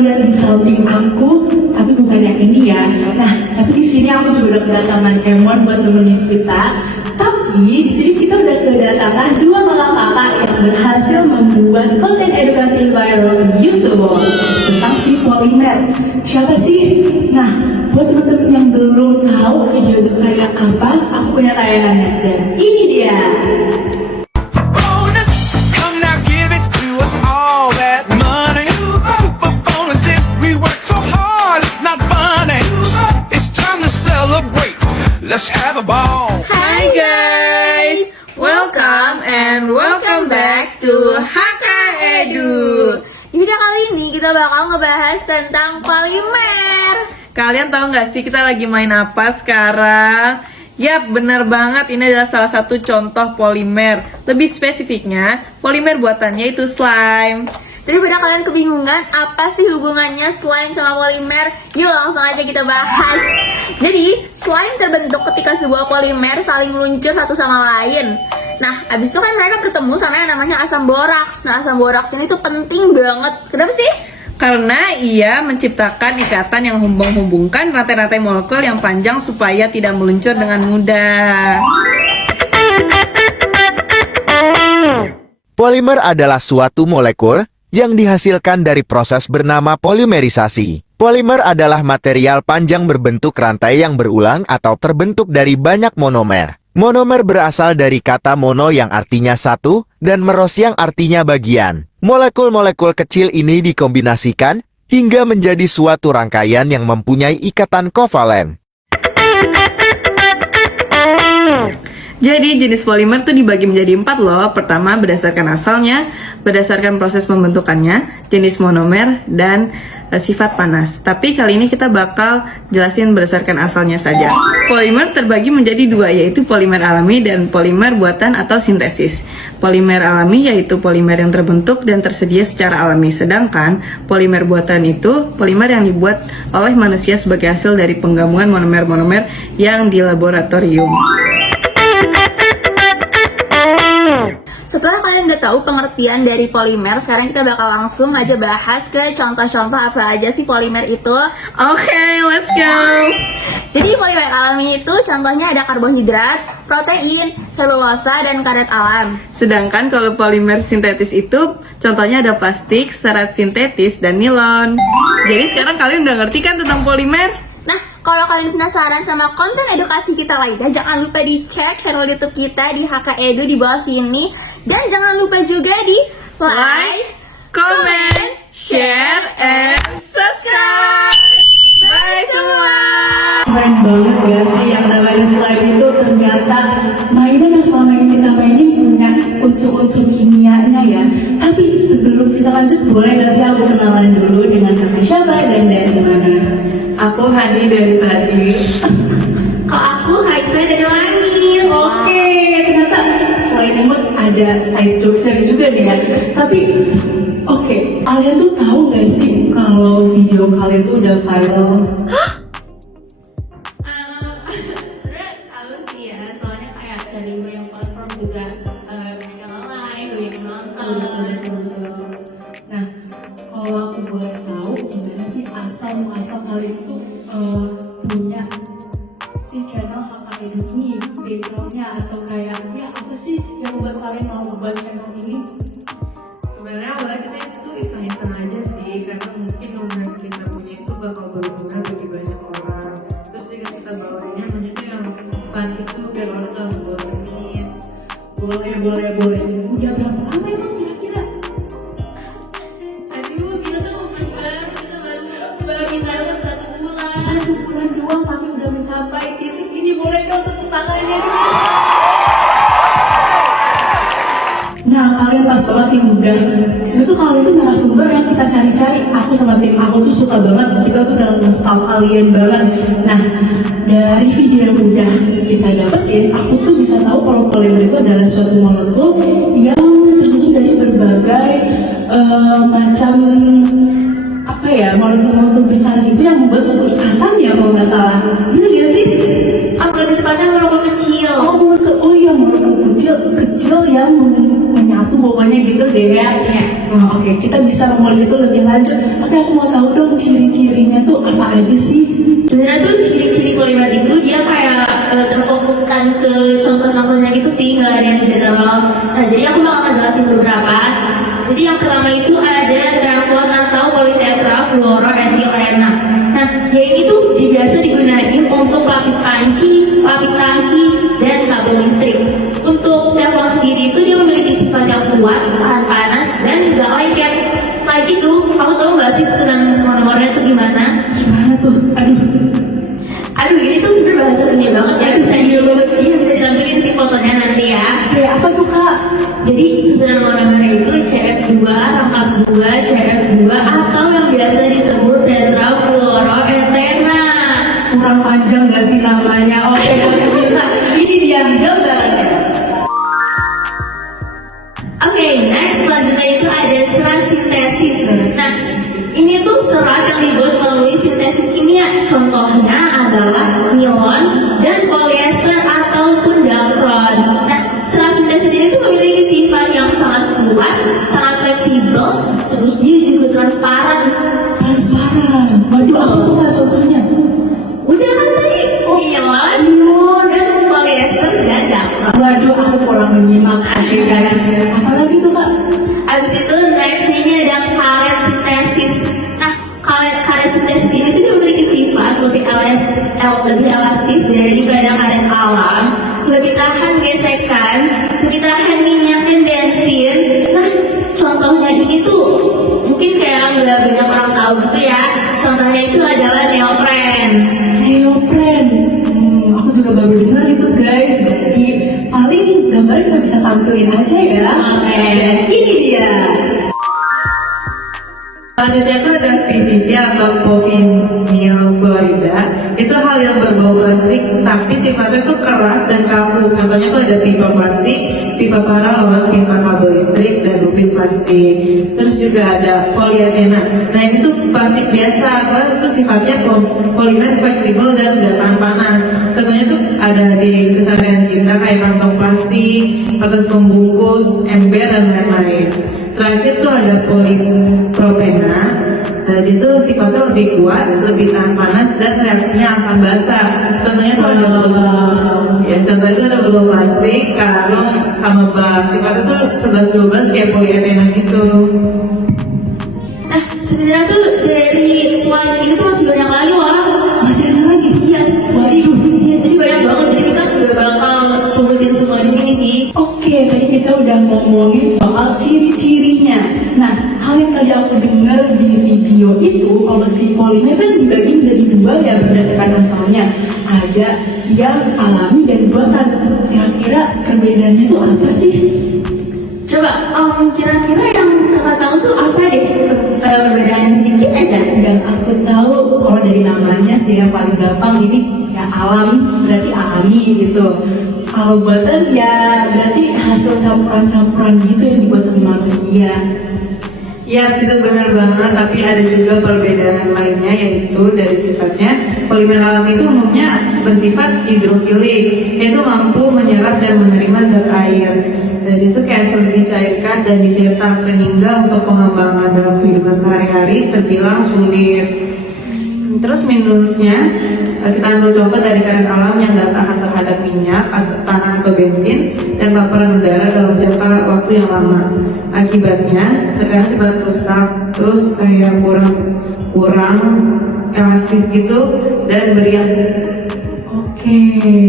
lihat di samping aku, tapi bukan yang ini ya. Nah, tapi di sini aku juga udah kedatangan Emon buat nemenin kita. Tapi di sini kita udah kedatangan dua kakak-kakak yang berhasil membuat konten edukasi viral di YouTube tentang si polimer. Siapa sih? Nah, buat teman-teman yang belum tahu video itu kayak apa, aku punya tayangannya dan ini dia. Let's have a ball. Hi guys, welcome and welcome back to HK Edu. Di video kali ini kita bakal ngebahas tentang polimer. Kalian tahu nggak sih kita lagi main apa sekarang? Yap, bener banget, ini adalah salah satu contoh polimer. Lebih spesifiknya, polimer buatannya itu slime. Daripada kalian kebingungan apa sih hubungannya slime sama polimer, yuk langsung aja kita bahas. Jadi, slime terbentuk ketika sebuah polimer saling meluncur satu sama lain. Nah, abis itu kan mereka bertemu sama yang namanya asam boraks. Nah, asam boraks ini tuh penting banget. Kenapa sih? Karena ia menciptakan ikatan yang menghubungkan rantai-rantai molekul yang panjang supaya tidak meluncur dengan mudah. Polimer adalah suatu molekul yang dihasilkan dari proses bernama polimerisasi. Polimer adalah material panjang berbentuk rantai yang berulang atau terbentuk dari banyak monomer. Monomer berasal dari kata mono yang artinya satu dan meros yang artinya bagian. Molekul-molekul kecil ini dikombinasikan hingga menjadi suatu rangkaian yang mempunyai ikatan kovalen. Jadi jenis polimer tuh dibagi menjadi 4 loh. Pertama berdasarkan asalnya, berdasarkan proses pembentukannya, jenis monomer, dan sifat panas. Tapi kali ini kita bakal jelasin berdasarkan asalnya saja. Polimer terbagi menjadi 2, yaitu polimer alami dan polimer buatan atau sintesis. Polimer alami yaitu polimer yang terbentuk dan tersedia secara alami. Sedangkan polimer buatan itu polimer yang dibuat oleh manusia sebagai hasil dari penggabungan monomer-monomer yang di laboratorium. Setelah kalian udah tahu pengertian dari polimer, sekarang kita bakal langsung aja bahas ke contoh-contoh apa aja sih polimer itu. Oke, let's go! Jadi polimer alami itu contohnya ada karbohidrat, protein, selulosa, dan karet alam. Sedangkan kalau polimer sintetis itu contohnya ada plastik, serat sintetis, dan nilon. Jadi sekarang kalian udah ngerti kan tentang polimer? Nah, kalau kalian penasaran sama konten edukasi kita lainnya, jangan lupa dicek channel YouTube kita di HK Edu di bawah sini. Dan jangan lupa juga di like, comment, share, and subscribe. Bye semua! Keren banget gak sih yang namanya slime itu ternyata mainan yang selama ini kita mainin punya unsur-unsur kimianya ya. Tapi sebelum kita lanjut, boleh gak sih aku kenalan dulu dengan kakak siapa dan dari mana? Aku Hani dari tadi. Kalau aku Raisa dari langit. Oke, ternyata selain emot ada side jokes-nya juga nih ya. Tapi oke, kalian tuh tahu gak sih kalau video kalian tuh udah viral? Sebenernya tahu sih ya, soalnya kayak dari banyak platform juga banyak yang like, banyak yang nonton. Betul. Nah, kalau aku boleh tahu, gimana sih asal muasal kalian itu punya si channel HK Edu ini, backgroundnya atau kayak ya apa sih yang membuat kalian mau buat channel ini? Sebenarnya awalnya kita itu iseng-iseng aja sih, karena mungkin konten kita punya itu bakal berguna bagi banyak orang. Terus juga kita bawainnya maksudnya yang fun itu biar orang gak bosenin. Boleh. Udah berapa lama emang kira-kira? Aduh, kita tuh kita baru kita 1 bulan. 1 bulan doang tapi udah mencapai titik ini. Boleh dong tepuk tangannya dulu. Nah, kalian pas banget yang udah sebetulnya kalian itu narasumber yang kita cari-cari. Aku sama tim aku tuh suka banget, kita tuh udah nge-stalk kalian banget. Nah, dari video yang udah kita dapetin, aku tuh bisa tahu kalau polimer itu adalah suatu molekul yang tersusun dari berbagai macam apa ya, molekul-molekul besar gitu yang membuat suatu ikatan ya kalau nggak salah. Bener gak sih? Lebih tepatnya molekul kecil. Oh iya, molekul kecil yang menyatu pokoknya gitu deh ya. Nah, oke, kita bisa ngomongin itu lebih lanjut. Tapi aku mau tahu sebenarnya tuh ciri-ciri polimer itu dia kayak terfokuskan ke contoh-contohnya gitu sih, nggak ada yang general. Nah, jadi aku bakal ngejelasin beberapa. Jadi yang pertama itu ada teflon atau politetrafluoroethylena. Nah, ya ini tuh biasa digunain untuk pelapis panci, pelapis tangki, dan kabel listrik. Untuk teflon sendiri itu dia memiliki sifat yang kuat, tahan panas, dan nggak lengket. Selain itu, kamu tahu nggak sih susunan monomernya itu gimana? Gimana tuh? Aduh, ini tuh sebenarnya bahasa dunia banget ya. Bisa ditampilin sih fotonya nanti ya. Kayak apa tuh kak? Jadi susunan monomernya itu CF2, rangkap 2, CF2, atau yang biasa disebut tetrafluoroethena. Kurang panjang gak sih namanya? Oke, bisa. Ini dia gambarannya. Oke, next selanjutnya itu ada serat sintesis. Nah, ini tuh serat yang dibuat melalui sintesis kimia. Contohnya adalah nilon dan polyester ataupun dacron. Nah, serat sintesis ini tuh memiliki sifat yang sangat kuat, sangat fleksibel, terus dia juga transparan. Transparan. Waduh, apa tuh kak contohnya? Udah kan tadi nilon dan polyester dan dacron. Waduh, aku kurang menyimak. Oke guys, apalagi tuh kak? Abis itu next ini ada karet sintesis. Nah, karet sintesis ini tuh memiliki sifat lebih elastis daripada karet alam, lebih tahan gesekan, lebih tahan minyak dan bensin. Nah, contohnya ini tuh mungkin kayak nggak banyak orang tahu gitu ya. Contohnya itu adalah neopren. Neopren. Aku juga baru dengar itu guys. Jadi paling gambarnya kita bisa tampilin aja ya. Oke. Dan ini dia. Selanjutnya itu ada PVC atau povinyl klorida. Itu hal yang berbau plastik, tapi sifatnya tuh keras dan kaku. Contohnya tuh ada pipa plastik, pipa paralon, pipa kabel listrik, dan lubin plastik. Terus juga ada polyethena. Nah ini tuh plastik biasa, soalnya itu sifatnya polimer fleksibel dan gak tahan panas. Contohnya tuh ada di keseharian kita kayak kantong plastik, kertas pembungkus, ember, dan lain-lain. Terakhir tuh ada polipropena. Dia tuh sifatnya lebih kuat, lebih tahan panas, dan reaksinya asam basa. Contohnya tuh ada contohnya itu ada belum plastik, karung, sama bak. Sifatnya tuh 11-12 kayak polyethena gitu. Nah, sebenarnya tuh dari slide ini tuh masih banyak lagi loh. Masih ada lagi? Iya, jadi banyak banget. Jadi kita gak bakal sebutin semua di sini sih. Oke, tadi kita udah ngomongin soal ciri-cirinya. Nah, hal yang tadi aku dengar di video itu, kalau si polimer kan dibagi menjadi dua ya berdasarkan asalnya. Ada yang alami dan buatan. Kira-kira perbedaannya itu apa sih? Coba, kira-kira yang kakak tahu tuh apa deh? Perbedaannya sedikit aja. Yang aku tahu, kalau dari namanya sih yang paling gampang ini ya alam, berarti alami gitu. Kalau buatan ya berarti hasil campuran-campuran gitu yang dibuat sama manusia. Ya, itu benar banget, tapi ada juga perbedaan lainnya, yaitu dari sifatnya. Polimer alami itu umumnya bersifat hidrofilik, yaitu mampu menyerap dan menerima zat air. Dan itu kayak sudah dicairkan dan dicetak, sehingga untuk pengembangan dalam kehidupan sehari-hari terbilang sulit. Terus minusnya, kita ambil contoh dari karet alam yang gak tahan terhadap minyak, tanah atau bensin, dan paparan udara dalam jangka waktu yang lama. Akibatnya, terkadang cepat rusak, terus kayak kurang elastis gitu, dan beriak. Oke,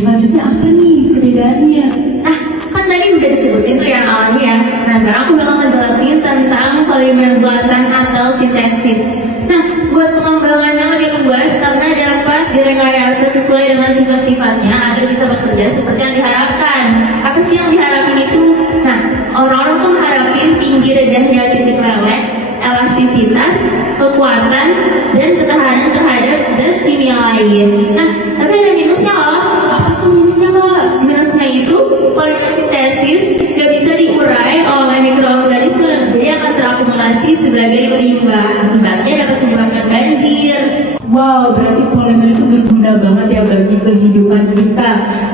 selanjutnya apa nih perbedaannya? Nah, kan tadi udah disebutin tuh yang alami ya. Nah, sekarang aku bakal ngejelasin tentang polimer buatan atau sintesis. Nah, buat pengembangannya lebih luas karena dapat direkayasa sesuai dengan sifat-sifatnya agar bisa bekerja seperti yang diharapkan. Apa sih yang diharapin itu? Nah, orang-orang tuh harapin tinggi rendahnya titik leleh, elastisitas, kekuatan, dan ketahanan terhadap zat kimia lain. Nah, tapi ada minusnya loh. Apa tuh minusnya kak? Minusnya itu polimer sintesis gak bisa diurai oleh mikroorganisme, jadi akan terakumulasi sebagai limbah. Akibatnya dapat menyebabkan banjir. Wow, berarti polimer itu berguna banget ya bagi kehidupan kita.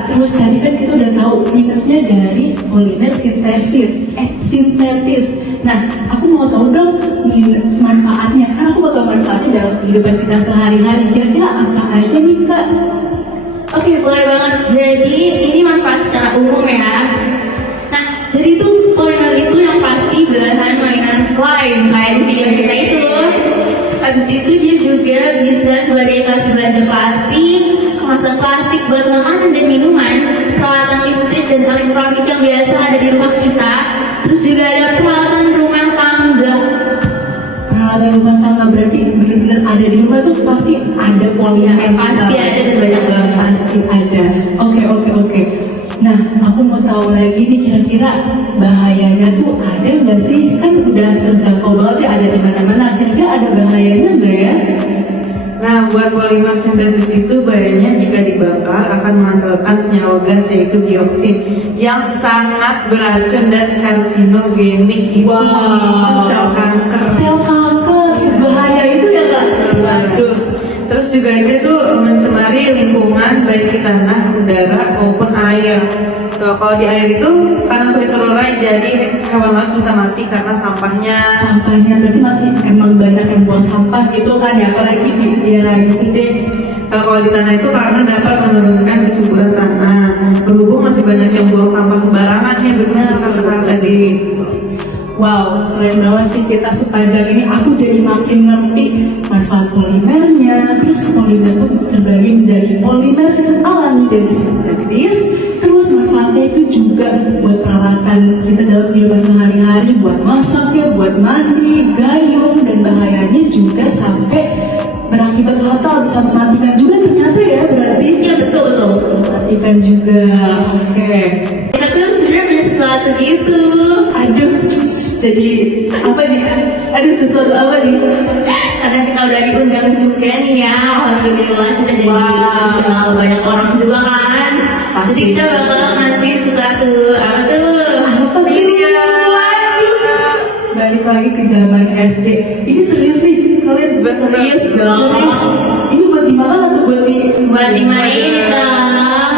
Terus tadi kan kita udah tahu minusnya dari polimer sintetis. Nah, aku mau tahu dong manfaatnya. Sekarang aku bakal manfaatnya dalam kehidupan kita sehari-hari. Kira-kira apa aja nih Kak? Oke, boleh banget. Jadi ini manfaat secara umum ya. Nah, jadi itu polimer itu yang pasti bahan mainan slime kayak di video kita itu. Habis itu dia juga bisa sebagai tas belanja plastik, kemasan plastik buat makanan dan minuman, peralatan listrik dan elektronik yang biasa ada di rumah kita. Terus juga ada peralatan rumah tangga. Peralatan rumah tangga berarti benar-benar ada di rumah tuh pasti ada polimer. Pasti ada dan banyak banget. Pasti ada. Oke. Nah, aku mau tahu lagi nih kira-kira bahayanya tuh ada nggak sih? Kan udah terjangkau banget ya, ada di mana-mana. Kira-kira ada bahayanya nggak ya? Nah, buat polimer sintesis itu bahayanya jika dibakar akan menghasilkan senyawa gas yaitu dioksin yang sangat beracun dan karsinogenik. Itu memicu sel kanker. Sel kanker, sebahaya itu ya Kak? Waduh. Terus juga itu mencemari lingkungan baik di tanah, udara maupun air. Tuh, kalau di air itu karena sulit terurai jadi hewan laut bisa mati karena sampahnya. Sampahnya berarti masih emang banyak yang buang sampah gitu kan ya, apalagi di ya gitu deh. Kalau di tanah itu karena dapat menurunkan kesuburan tanah. Berhubung masih banyak yang buang sampah sembarangan ya, benar kata tadi. Wow, keren banget sih kita sepanjang ini. Aku jadi makin ngerti manfaat polimernya. Terus polimer itu terbagi menjadi polimer alami dan sintetis. Terus manfaatnya itu juga buat peralatan kita dalam kehidupan sehari-hari, buat masak ya, buat mandi, gayung, dan bahayanya juga sampai berakibat fatal, bisa mematikan juga ternyata ya, berarti. Ya betul. Mematikan juga. Oke. Kita tuh sebenarnya punya sesuatu gitu. Aduh, jadi apa nih? Ada sesuatu apa nih? Karena kita udah diundang juga nih ya, alhamdulillah kita jadi Wow. kenal banyak orang juga kan. Pasti. Jadi kita bakal ngasih sesuatu apa tuh? Apa Ini ya. Balik lagi ke zaman SD. Ini serius nih kalian? Serius dong. Serius. Ini buat dimakan atau buat Buat dimainin dong.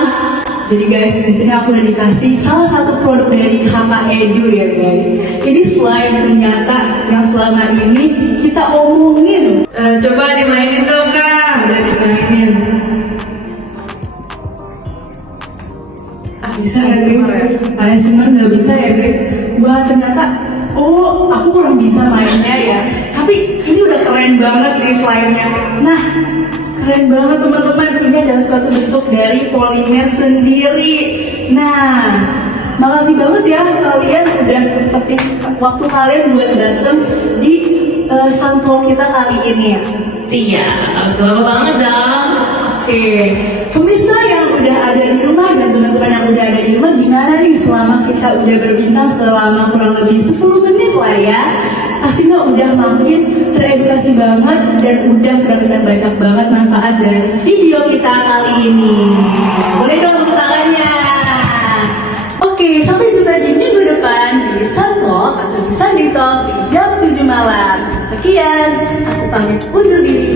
Jadi guys, di sini aku udah dikasih salah satu produk dari Kakak Edu ya guys. Ini slime ternyata yang selama ini kita omongin. Coba dimainin dong Kak. Udah dimainin. Bisa ya guys? Kalian semua nggak bisa ya guys? Wah ternyata, oh aku kurang bisa mainnya ya. Tapi ini udah keren banget sih slime-nya. Nah, keren banget teman-teman. Ini adalah suatu bentuk dari polimer sendiri. Nah, makasih banget ya kalian udah sempetin waktu kalian buat dateng di Santol kita kali ini ya. Siap, betul banget dong. Oke, pemirsa yang udah ada di rumah dan teman-teman yang udah ada di rumah, gimana nih selama kita udah berbincang selama kurang lebih 10 menit lah ya. Pastinya udah makin teredukasi banget dan udah mendapatkan banyak banget manfaat dari video kita kali ini. Boleh dong tepuk tangannya. Oke, sampai jumpa di minggu depan di Suntalk atau di Sunday Talk di jam 7 malam. Sekian, aku pamit undur diri.